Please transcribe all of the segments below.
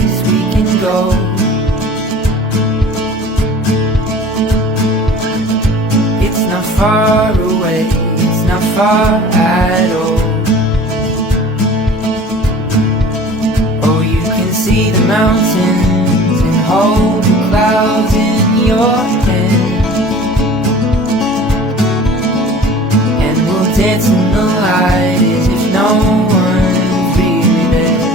place we can go. It's not far away, it's not far at all. Oh, you can see the mountains and hold the clouds in your hand. And we'll dance in the light as if no one's really there.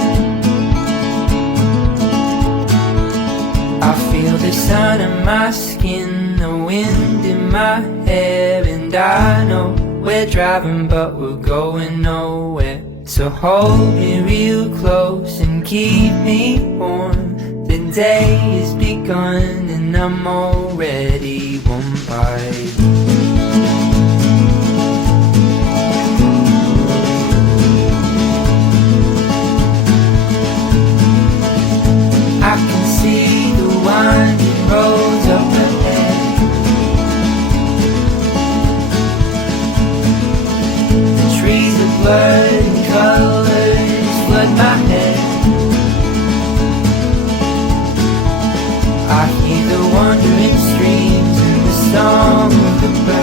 I feel the sun on my skin, the wind in my hair, and I know we're driving but we're going nowhere. So hold me real close and keep me warm. The day has begun and I'm already warm by you. I can see the winding roads up ahead. The trees are blurred and colors flood my head. I hear the wandering streams and the song of the birds.